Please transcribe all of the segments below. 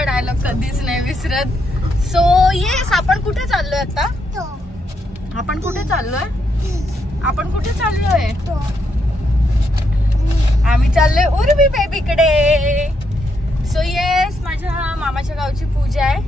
तुझा डायलॉग कधीच नाही विसरत. सो येस, आपण कुठे चाललोय आता? आपण कुठे चाललोय? आम्ही चाललोय उर्वी बेबीकडे. सो येस, माझ्या मामाच्या गावची पूजा आहे.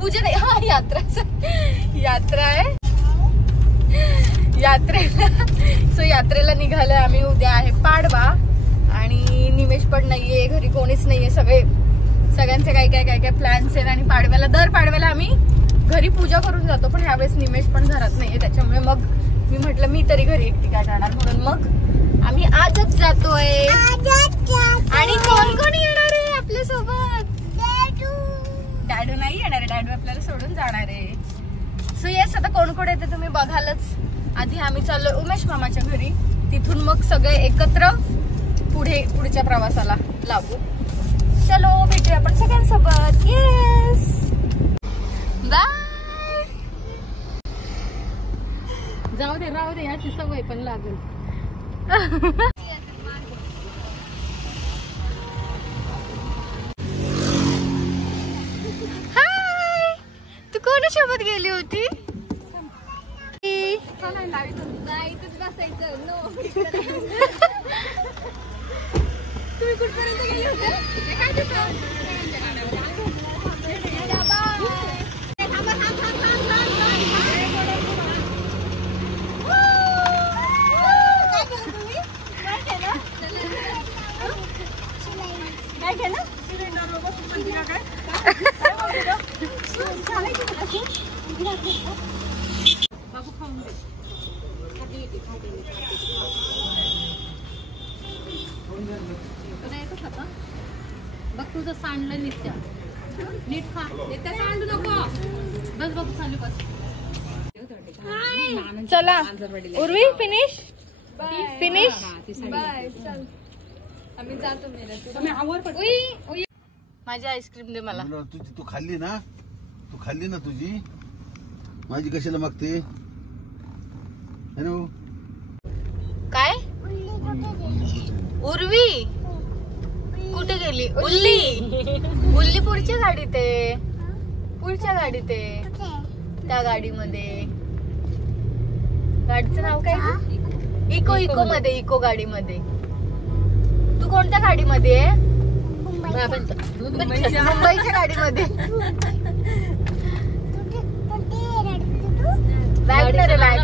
पूजा नाही, हा यात्रा आहे. यात्रेला निघालोय आम्ही. उद्या आहे पाडवा आणि निमेश पण नाहीये, घरी कोणीच नाहीये. सगळ्यांचे काय प्लॅन्स आहेत. आणि दर पाडव्याला आम्ही घरी पूजा करून जातो, पण ह्यावेळेस निमेश पण घरात नाहीये. त्याच्यामुळे मग मी म्हटलं मी तरी घरी एकटी काय जाणार, म्हणून मग आम्ही आजच जातोय. आणि कोण कोण येणार आहे आपल्या सोबत? डॅडू नाही येणार आहे, डॅडू आपल्याला सोडून जाणार आहे. सो येस, आता कोण कोण येते तुम्ही बघालच. आधी आम्ही चाललोय उमेश मामाच्या घरी, तिथून मग सगळे एकत्र पुढच्या प्रवासाला लागू. चलो भेटूया आपण सगळ्यांसोबत. Yes, bye. जाऊ दे, राहू दे, याची सवय पण लागेल. हाय, तू कोणासोबत गेली होती? तुम्ही कुठपर्यंत गेले होते? बाबू खाऊन दे. बघ तुझं सांडलं नित्या, नीट खा. नित्या सांडू नको. बस बाबू सांडू बस. चला उर्वी, फिनिश. बाय. चल आम्ही जातो. माझी आईस्क्रीम दे मला. तुझी तू खाल्ली ना तुझी, माझी कशाला मागते? काय? उर्वी कुठे गेली? उल्ली पुढच्या गाडीत आहे. त्या गाडीमध्ये. गाडीचं नाव काय? इको मध्ये. इको गाडीमध्ये. तू कोणत्या गाडीमध्ये आहे? मुंबईच्या गाडीमध्ये. वॅगनर आहे.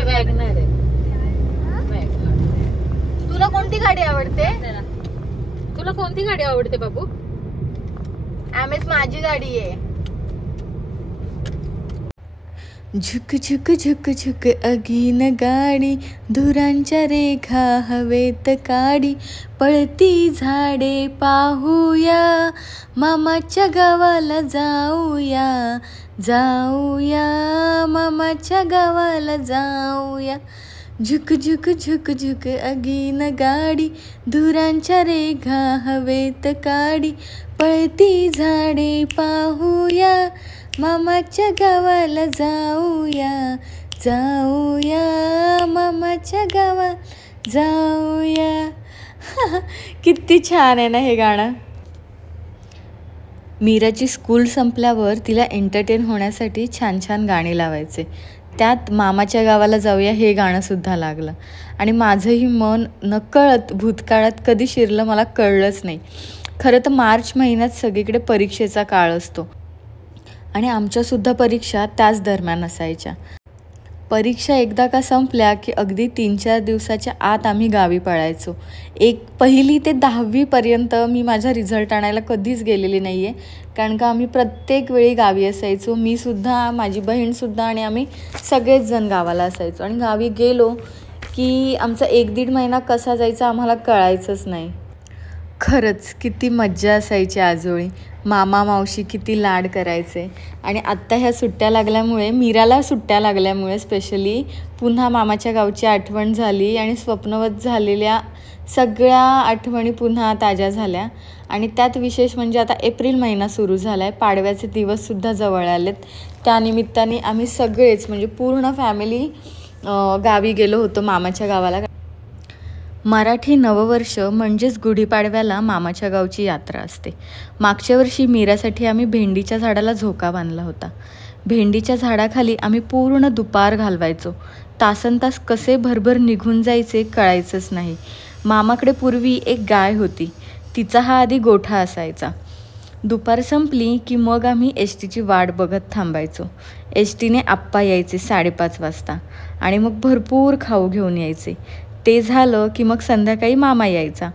तुला कोणती गाडी आवडते? बाबू? एमएस माझी गाडी आहे. झुक झुक झुक झुक अगीन गाडी, धुरांच्या रेखा हवेत काढी, पळती झाडे पाहूया, मामाच्या गावाला जाऊया, मामाच्या गावाला जाऊया. झुक झुक झुक झुक अगीन गाडी, धुरांच्या रेखा हवेत काढी, पळती झाडे पाहूया, मामाच्या गावाला जाऊया, मामाच्या गावाला जाऊया. किती छान आहे ना हे गाणं. मीराची स्कूल संपल्यावर तिला एंटरटेन होण्यासाठी छान छान गाणी लावायचे. त्यात मामाच्या गावाला जाऊया हे गाणंसुद्धा लागलं. आणि माझंही मन नकळत भूतकाळात कधी शिरलं मला कळलंच नाही. खरं तर मार्च महिन्यात सगळीकडे परीक्षेचा काळ असतो आणि आमच्यासुद्धा परीक्षा त्याच दरम्यान असायच्या. परीक्षा एकदा का संपल्या की अगदी 3-4 दिवसाच्या आत आम्ही गावी पळायचो. 1ली ते 10वीपर्यंत मी माझा रिझल्ट आणायला कधीच गेलेली नाही आहे, कारण का आम्ही प्रत्येक वेळी गावी असायचो. मी सुद्धा, माझी बहीणसुद्धा आणि आम्ही सगळेच जण गावाला असायचो. आणि गावी गेलो की आमचा 1-1.5 महिना कसा जायचा आम्हाला कळायचंच नाही. खरंच किती मज्जा असायची आजोळी. मामा मावशी किती लाड करायचे. आणि आत्ता ह्या सुट्ट्या लागल्यामुळे, मीराला सुट्ट्या लागल्यामुळे स्पेशली पुन्हा मामाच्या गावची आठवण झाली आणि स्वप्नवत झालेल्या सगळ्या आठवणी पुन्हा ताज्या झाल्या. आणि त्यात विशेष म्हणजे आता एप्रिल महिना सुरू झाला आहे, पाडव्याचे दिवससुद्धा जवळ आलेत. त्यानिमित्ताने आम्ही सगळेच म्हणजे पूर्ण फॅमिली गावी गेलो होतो मामाच्या गावाला. मराठी नववर्ष म्हणजेच गुढीपाडव्याला मामाच्या गावची यात्रा असते. मागच्या वर्षी मीरासाठी आम्ही भेंडीच्या झाडाला झोका बांधला होता. भेंडीच्या झाडाखाली आम्ही पूर्ण दुपार घालवायचो. तासनतास कसे भरभर निघून जायचे कळायचंच नाही. मामाकडे पूर्वी एक गाय होती. तिचा हा आधी गोठा असायचा. दुपार संपली की मग आम्ही एस टीची वाट बघत थांबायचो. एस टीने आप्पा यायचे 5:30 वाजता आणि मग भरपूर खाऊ घेऊन यायचे. ते झालं की मग संध्याकाळी मामा यायचा.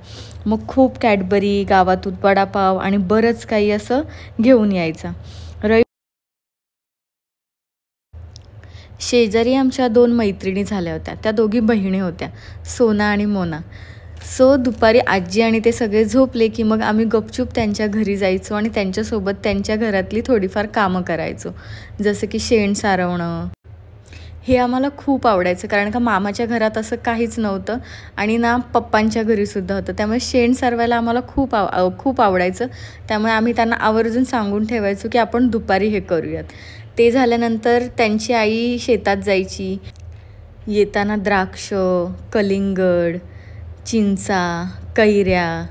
मग खूप कॅडबरी, गावातून वडापाव आणि बरंच काही असं घेऊन यायचा. शेजारी आमच्या 2 मैत्रिणी झाल्या होत्या. त्या दोघी बहिणी होत्या, सोना आणि मोना. दुपारी आजी आणि ते सगळे झोपले की मग आम्ही गपचूप त्यांच्या घरी जायचो आणि त्यांच्यासोबत त्यांच्या घरातली थोडीफार कामं करायचो, जसं की शेण सारवणं. हे आम्हाला खूप आवडायचं, कारण का मामाच्या घरात असं काहीच नव्हतं आणि ना पप्पांच्या घरीसुद्धा होतं. त्यामुळे शेण सारवायला आम्हाला खूप आवडायचं. त्यामुळे आम्ही त्यांना आवर्जून सांगून ठेवायचो की आपण दुपारी हे करूयात. ते झाल्यानंतर त्यांची आई शेतात जायची. येताना द्राक्ष, कलिंगड, चिंचा, कैऱ्या,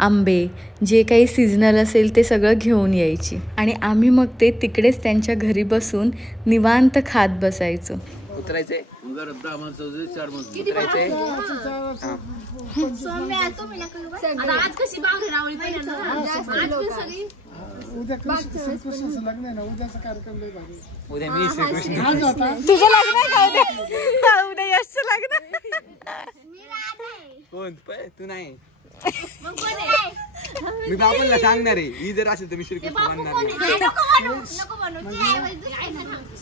आंबे जे काही सीझनल असेल ते सगळं घेऊन यायची आणि आम्ही मग ते तिकडेच त्यांच्या घरी बसून निवांत खात बसायचो. उतरायचंय उद्या मी श्रीकृष्ण तुझं लग्न आहे का? उद्या यशचं लग्न. कोण तू नाही. मी बापूला सांगणार आहे, ही जर असेल तर मी श्रीकृष्ण म्हणणार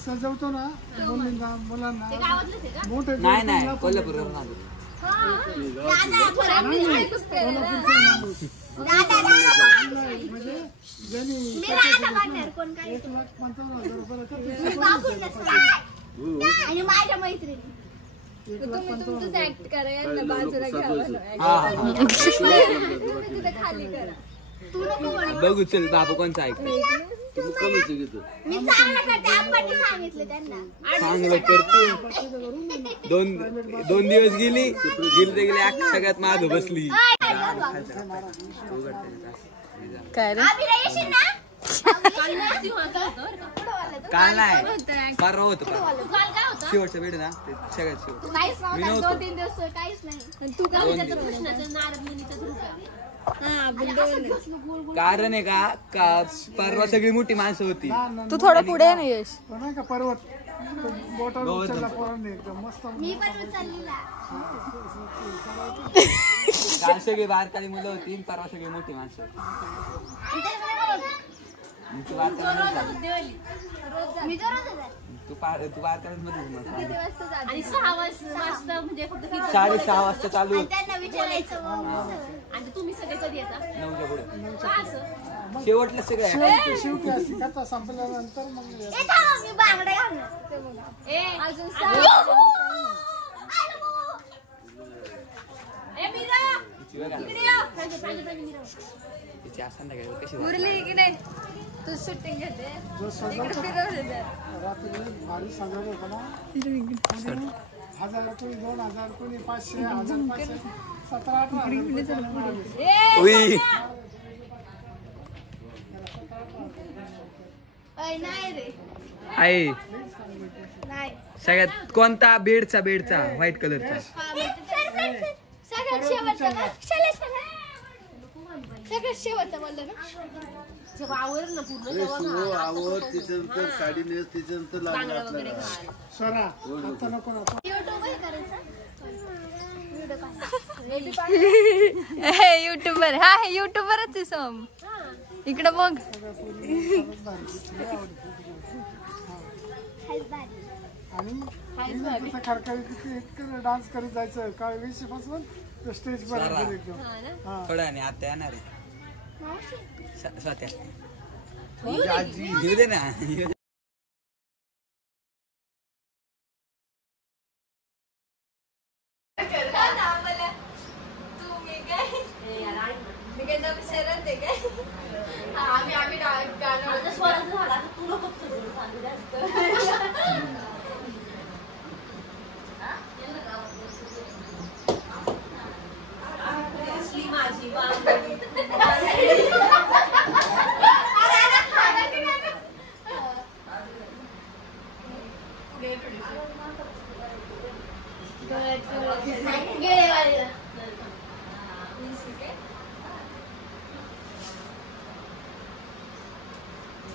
सजवतो ना मुलांना. नाही. नाही कोल्हापूर आणि माझ्या मैत्रिणी बघू चल बाबू कोणचा ऐक चांगलं करते. 2 दिवस गेली ते गेले सगळ्यात माग बसली. काय रे? काल नाही परवा होत शेवटच्या वेळ ना ते सगळ्यात शेवट मी नव्हतो. कारण आहे का परवा सगळी मोठी माणसं होती. तू थोडं पुढे आहे ना यश. नाही का पर्वत बोटावर उचलला पोरांनी एकदम मस्त. काल सगळी बारकाली मुलं होती, परवा सगळी मोठी माणसं. तू बारकालीच मध्ये 6:30 वाजता चालू होत. 9च्या पुढे शेवटलं सगळं शेवटी असते कथा संपल्यानंतर मग तू शूटिंग घेते रात्री भारी सजवलं होतं ना. 1000 कोणी 2000 कोणी 500 1500 आहे. सगळ्यात कोणता बेडचा व्हाईट कलरचा सगळ्यात शेवटचा बोललो ना. आवड त्याच्यानंतर साडी नेस त्याच्यानंतर लागला आपल्याला. स्वरा आता नको नको. युट्यूबर. हा हे युट्यूबरच आहे सोम. इकडं बघ. आणि खरखरी डान्स करत जायचं काय 20 पासून स्टेज पर्यंत एकदम. थोडा आणि आता येणार आहे स्वतः येऊ दे ना.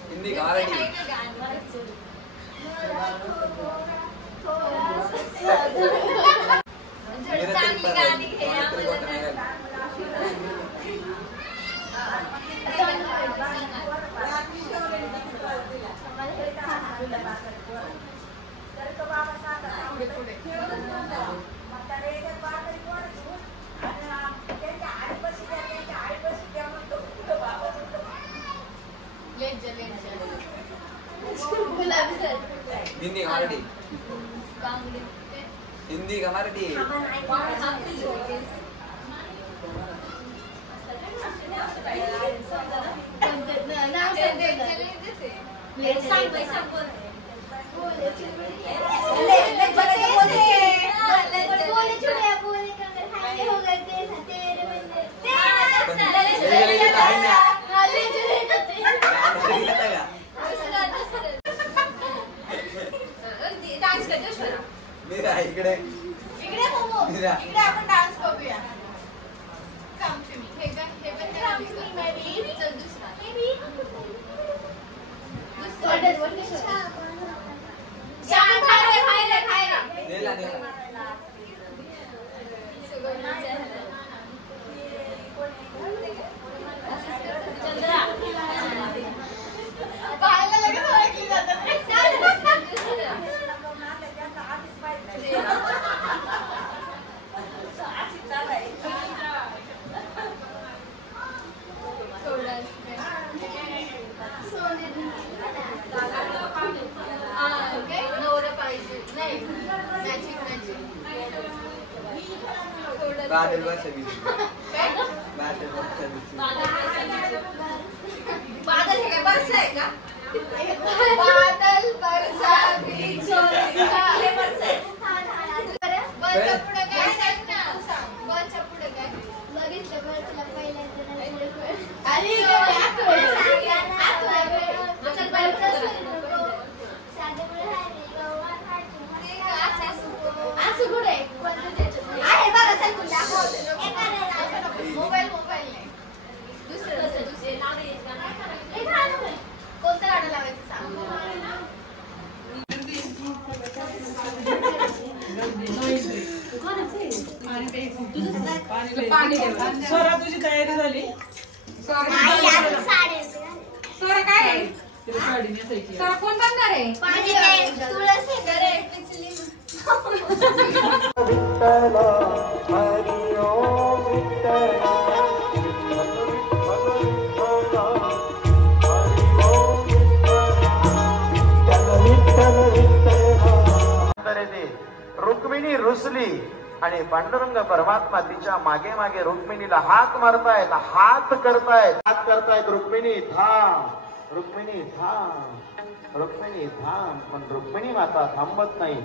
हिंदी गारडी हिंदी गारडी हिंदी गारडी इकडे आपण डान्स करूया. बादल वर्षा बादल हे काय बरसा आहे का? बादल बरसा बीच हे बरसा आहे. बरच्या पुढे काय सांग ना. बरच्या पुढे काय बघितलं बरच्या पहिल्यांदा अरे असं कुठे आहे बघा चल मोबाईल नाही दुसरं कोणतं गाणं लावायचं सांग. स्वरा तुझी तयारी झाली. सोरा काय आहे? साडी नेसायची. सोरा कोण बनणार आहे? तुळस आहे रुक्मिणी रुसली आणि पांडुरंग परमात्मा तिच्या मागे मागे रुक्मिणीला हात मारतायत, हात करतायत. रुक्मिणी थांब, रुक्मिणी थांब, रुक्मिणी थांब. पण रुक्मिणी माता थांबत नाही,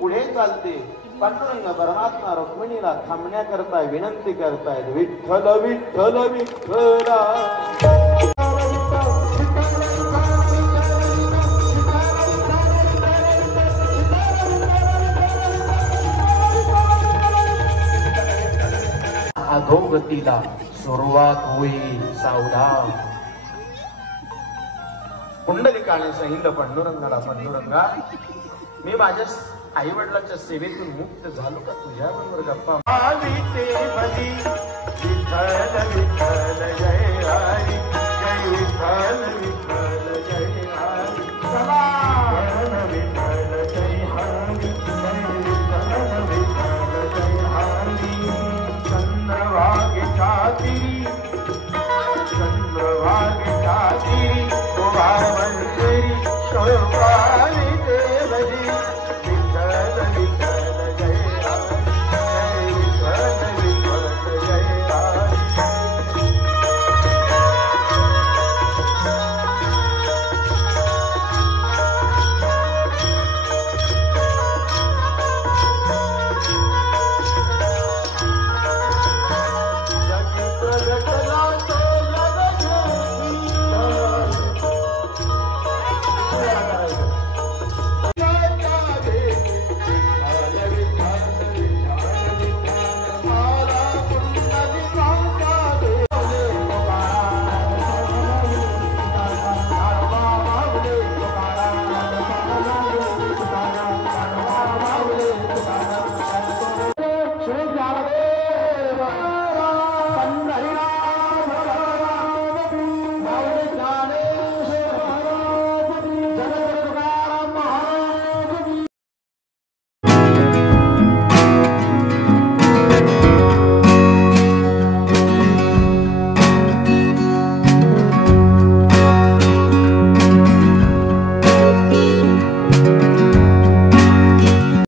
पुढे चालते. पांडुरंग परमात्मा रुक्मिणीला थांबण्याकरता विनंती करतायत. विठ्ठल विठ्ठल विठ्ठला अधोगतीला सुरुवात होईल, सावधान. कुंडलिकाने सांगितलं पांडुरंगाला, पांडुरंगा मी माझ्या आई वडिलांच्या सेवेतून मुक्त झालो का तुझ्या बरोबर गप्पा. विठ्ठल विठ्ठल